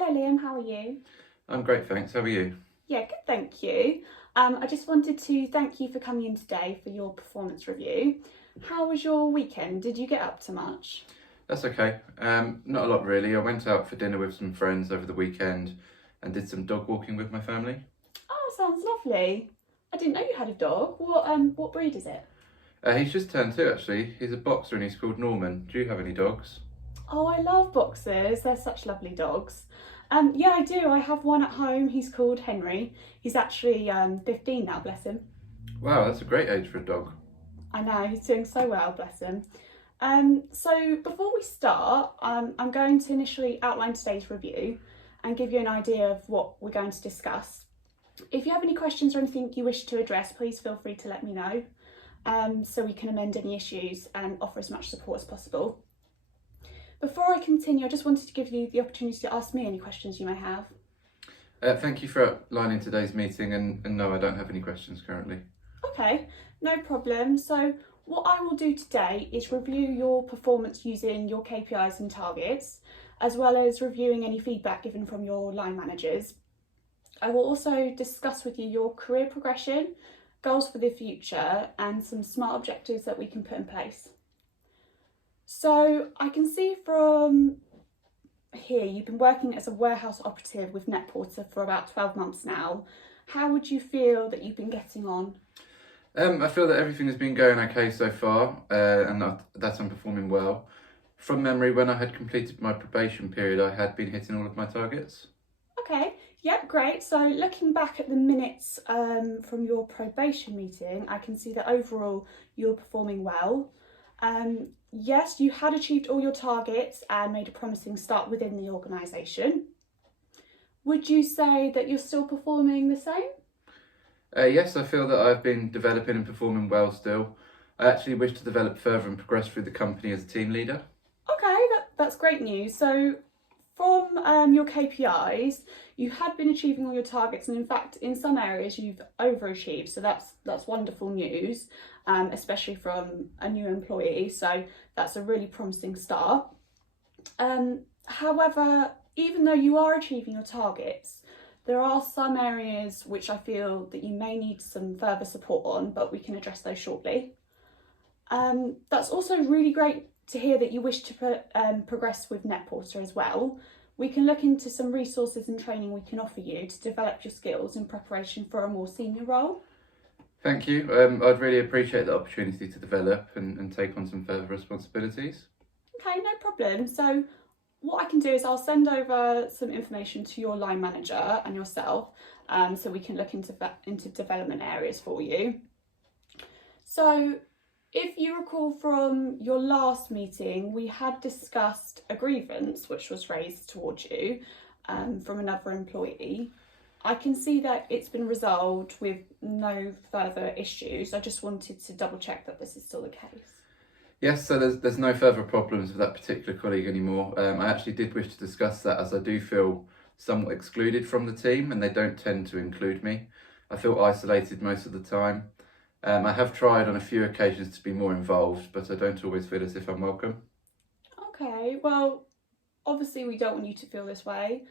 Hello Liam, how are you? I'm great, thanks. How are you? Yeah, good, thank you. I just wanted to thank you for coming in today for your performance review. How was your weekend? Did you get up to much? That's okay. Not a lot really. I went out for dinner with some friends over the weekend and did some dog walking with my family. Oh, sounds lovely. I didn't know you had a dog. What breed is it? He's just turned two actually. He's a boxer and he's called Norman. Do you have any dogs? Oh, I love boxers. They're such lovely dogs. Yeah, I do. I have one at home. He's called Henry. He's actually 15 now, bless him. Wow, that's a great age for a dog. I know, he's doing so well, bless him. So before we start, I'm going to initially outline today's review and give you an idea of what we're going to discuss. If you have any questions or anything you wish to address, please feel free to let me know, so we can amend any issues and offer as much support as possible. Before I continue, I just wanted to give you the opportunity to ask me any questions you may have. Thank you for outlining today's meeting and no, I don't have any questions currently. Okay, no problem. So what I will do today is review your performance using your KPIs and targets, as well as reviewing any feedback given from your line managers. I will also discuss with you your career progression, goals for the future, and some smart objectives that we can put in place. So I can see from here you've been working as a warehouse operative with NetPorter for about 12 months now. How would you feel that you've been getting on? I feel that everything has been going okay so far and that I'm performing well. From memory, when I had completed my probation period, I had been hitting all of my targets. Okay, yep, great. So looking back at the minutes from your probation meeting, I can see that overall you're performing well. Yes, you had achieved all your targets and made a promising start within the organisation. Would you say that you're still performing the same? Yes, I feel that I've been developing and performing well still. I actually wish to develop further and progress through the company as a team leader. Okay, that's great news. So from your KPIs, you had been achieving all your targets, and in fact, in some areas you've overachieved. So that's wonderful news, especially from a new employee. So that's a really promising start. However, even though you are achieving your targets, there are some areas which I feel that you may need some further support on, but we can address those shortly. That's also really great to hear that you wish to progress with NetPorter as well. We can look into some resources and training we can offer you to develop your skills in preparation for a more senior role. Thank you. I'd really appreciate the opportunity to develop and take on some further responsibilities. Okay, no problem. So what I can do is I'll send over some information to your line manager and yourself, so we can look into development areas for you. So if you recall from your last meeting, we had discussed a grievance which was raised towards you from another employee. I can see that it's been resolved with no further issues. I just wanted to double check that this is still the case. Yes, so there's no further problems with that particular colleague anymore. I actually did wish to discuss that as I do feel somewhat excluded from the team and they don't tend to include me. I feel isolated most of the time. I have tried on a few occasions to be more involved, but I don't always feel as if I'm welcome. Okay, well, obviously we don't want you to feel this way.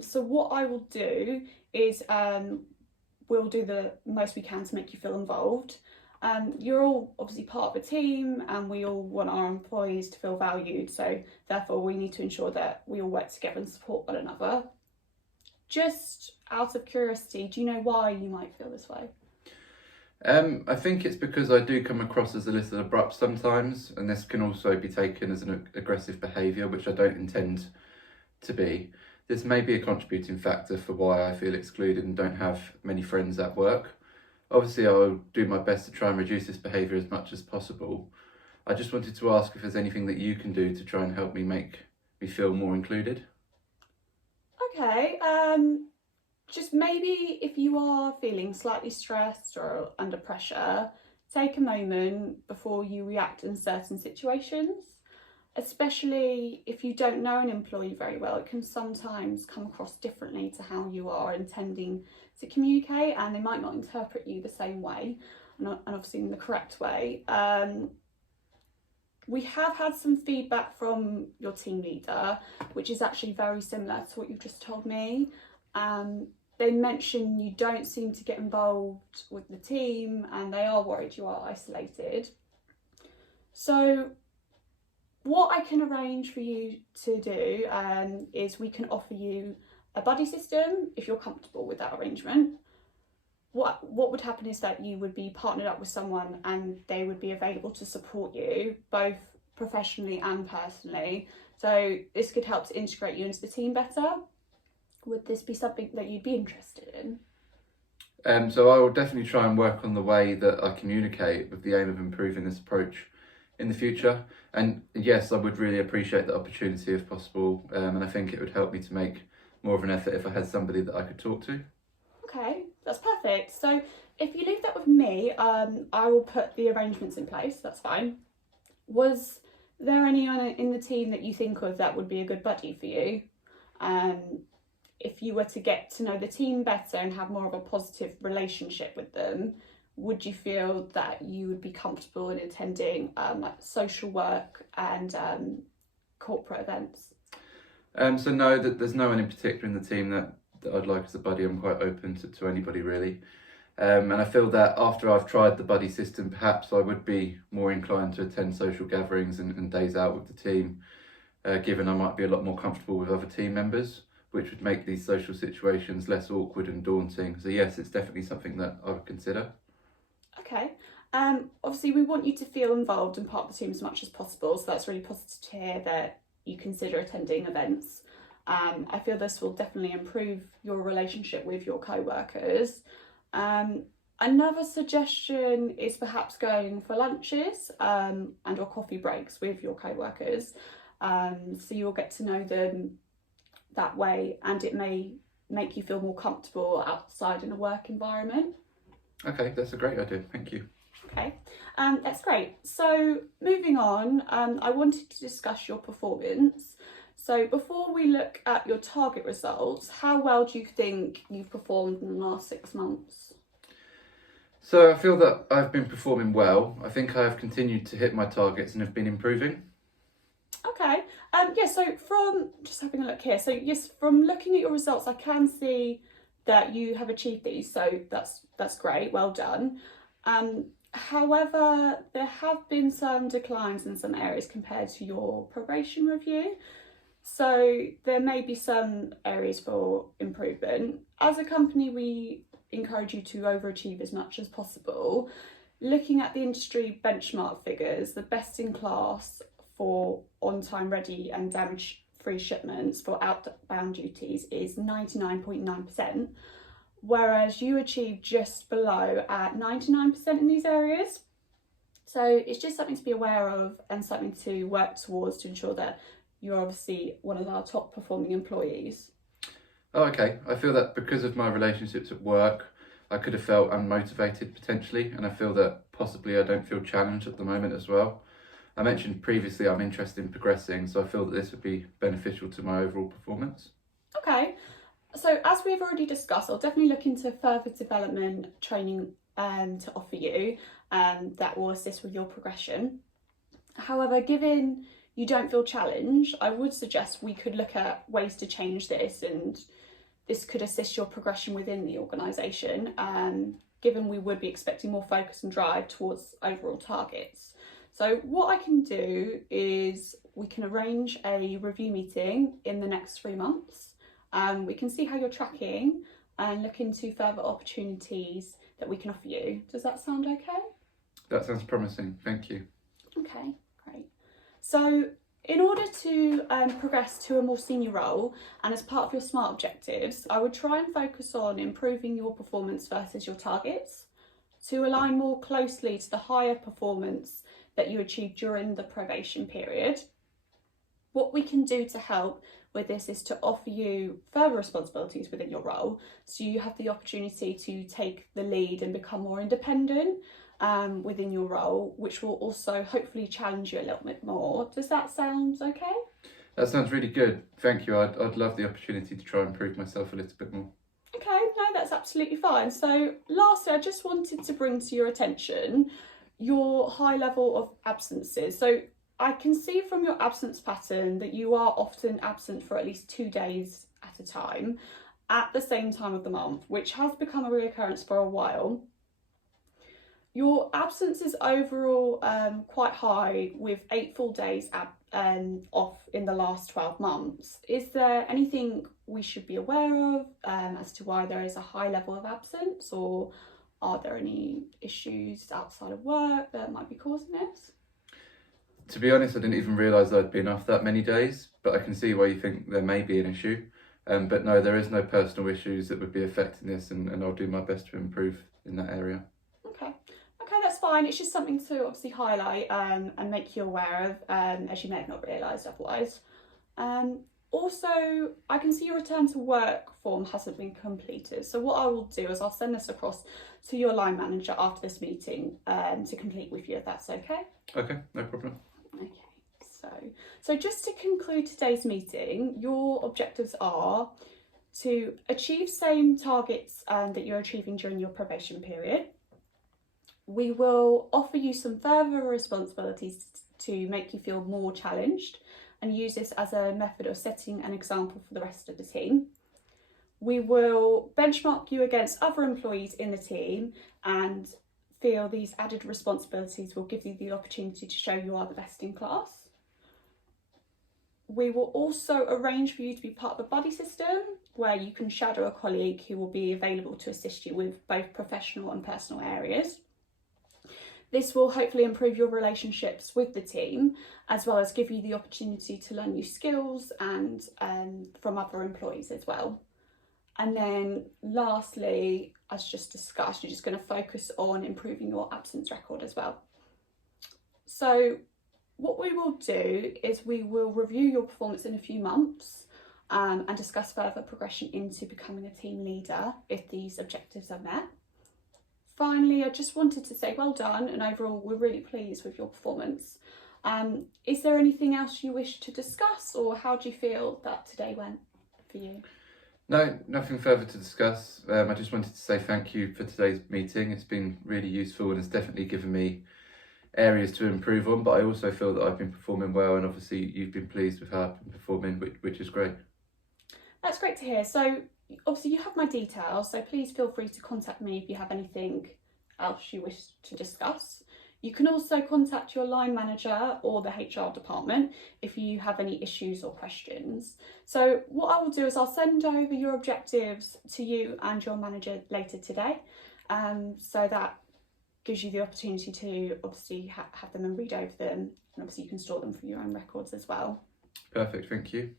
So what I will do is we'll do the most we can to make you feel involved. You're all obviously part of a team and we all want our employees to feel valued, so therefore we need to ensure that we all work together and support one another. Just out of curiosity, do you know why you might feel this way? I think it's because I do come across as a little abrupt sometimes, and this can also be taken as an aggressive behaviour, which I don't intend to be. This may be a contributing factor for why I feel excluded and don't have many friends at work. Obviously, I'll do my best to try and reduce this behaviour as much as possible. I just wanted to ask if there's anything that you can do to try and help me make me feel more included. Okay, just maybe if you are feeling slightly stressed or under pressure, take a moment before you react in certain situations. Especially if you don't know an employee very well, it can sometimes come across differently to how you are intending to communicate, and they might not interpret you the same way and obviously in the correct way. we have had some feedback from your team leader, which is actually very similar to what you've just told me. They mention you don't seem to get involved with the team and they are worried you are isolated. So what I can arrange for you to do is we can offer you a buddy system if you're comfortable with that arrangement. What would happen is that you would be partnered up with someone and they would be available to support you both professionally and personally. So this could help to integrate you into the team better. Would this be something that you'd be interested in? So I will definitely try and work on the way that I communicate with the aim of improving this approach in the future. And yes, I would really appreciate the opportunity if possible. And I think it would help me to make more of an effort if I had somebody that I could talk to. Okay, that's perfect. So if you leave that with me, I will put the arrangements in place. That's fine. Was there anyone in the team that you think of that would be a good buddy for you? If you were to get to know the team better and have more of a positive relationship with them, would you feel that you would be comfortable in attending like social work and corporate events? So no, there's no one in particular in the team that I'd like as a buddy. I'm quite open to anybody really. And I feel that after I've tried the buddy system, perhaps I would be more inclined to attend social gatherings and days out with the team, given I might be a lot more comfortable with other team members, which would make these social situations less awkward and daunting. So yes, it's definitely something that I would consider. Okay. Obviously we want you to feel involved and part of the team as much as possible, so that's really positive to hear that you consider attending events. I feel this will definitely improve your relationship with your co-workers. Another suggestion is perhaps going for lunches and or coffee breaks with your co-workers, so you'll get to know them that way and it may make you feel more comfortable outside in a work environment. Okay, that's a great idea, thank you. Okay, that's great. So moving on, I wanted to discuss your performance. So before we look at your target results, how well do you think you've performed in the last 6 months? So I feel that I've been performing well. I think I have continued to hit my targets and have been improving. Okay, yeah, so from just having a look here, so yes, from looking at your results, I can see that you have achieved these, so that's great, well done. However, there have been some declines in some areas compared to your probation review. So there may be some areas for improvement. As a company, we encourage you to overachieve as much as possible. Looking at the industry benchmark figures, the best in class for on-time ready and damage-free shipments for outbound duties is 99.9%, whereas you achieved just below at 99% in these areas. So it's just something to be aware of and something to work towards to ensure that you're obviously one of our top performing employees. Oh, okay. I feel that because of my relationships at work, I could have felt unmotivated potentially, and I feel that possibly I don't feel challenged at the moment as well. I mentioned previously I'm interested in progressing, so I feel that this would be beneficial to my overall performance. Okay, so as we've already discussed, I'll definitely look into further development training to offer you that will assist with your progression. However, given you don't feel challenged, I would suggest we could look at ways to change this, and this could assist your progression within the organisation, given we would be expecting more focus and drive towards overall targets. So what I can do is we can arrange a review meeting in the next 3 months. We can see how you're tracking and look into further opportunities that we can offer you. Does that sound okay? That sounds promising, thank you. Okay, great. So in order to progress to a more senior role and as part of your SMART objectives, I would try and focus on improving your performance versus your targets to align more closely to the higher performance that you achieved during the probation period. What we can do to help with this is to offer you further responsibilities within your role, so you have the opportunity to take the lead and become more independent within your role, which will also hopefully challenge you a little bit more. Does that sound okay? That sounds really good, thank you. I'd love the opportunity to try and improve myself a little bit more. Okay, no, that's absolutely fine. So lastly, I just wanted to bring to your attention your high level of absences. So I can see from your absence pattern that you are often absent for at least 2 days at a time at the same time of the month, which has become a reoccurrence for a while. Your absence is overall quite high, with 8 full days off in the last 12 months. Is there anything we should be aware of as to why there is a high level of absence, or are there any issues outside of work that might be causing this? To be honest, I didn't even realise I'd been off that many days, but I can see why you think there may be an issue. But no, there is no personal issues that would be affecting this, and I'll do my best to improve in that area. Okay, that's fine. It's just something to obviously highlight and make you aware of, as you may have not realised otherwise. Also, I can see your return to work form hasn't been completed. So what I will do is I'll send this across to your line manager after this meeting to complete with you, if that's okay. Okay, no problem. Okay, so just to conclude today's meeting, your objectives are to achieve same targets that you're achieving during your probation period. We will offer you some further responsibilities to make you feel more challenged and use this as a method of setting an example for the rest of the team. We will benchmark you against other employees in the team and feel these added responsibilities will give you the opportunity to show you are the best in class. We will also arrange for you to be part of a buddy system where you can shadow a colleague who will be available to assist you with both professional and personal areas. This will hopefully improve your relationships with the team, as well as give you the opportunity to learn new skills and from other employees as well. And then lastly, as just discussed, you're just going to focus on improving your absence record as well. So what we will do is we will review your performance in a few months and discuss further progression into becoming a team leader if these objectives are met. Finally, I just wanted to say well done, and overall we're really pleased with your performance. Is there anything else you wish to discuss, or how do you feel that today went for you? No, nothing further to discuss. I just wanted to say thank you for today's meeting. It's been really useful and it's definitely given me areas to improve on, but I also feel that I've been performing well, and obviously you've been pleased with how I've been performing, which is great. That's great to hear. So obviously you have my details, so please feel free to contact me if you have anything else you wish to discuss. You can also contact your line manager or the HR department if you have any issues or questions. So what I will do is I'll send over your objectives to you and your manager later today, so that gives you the opportunity to obviously have them and read over them, and obviously you can store them for your own records as well. Perfect, thank you.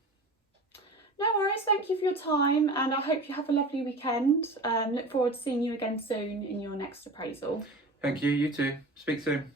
No worries, thank you for your time, and I hope you have a lovely weekend. Look forward to seeing you again soon in your next appraisal. Thank you, you too. Speak soon.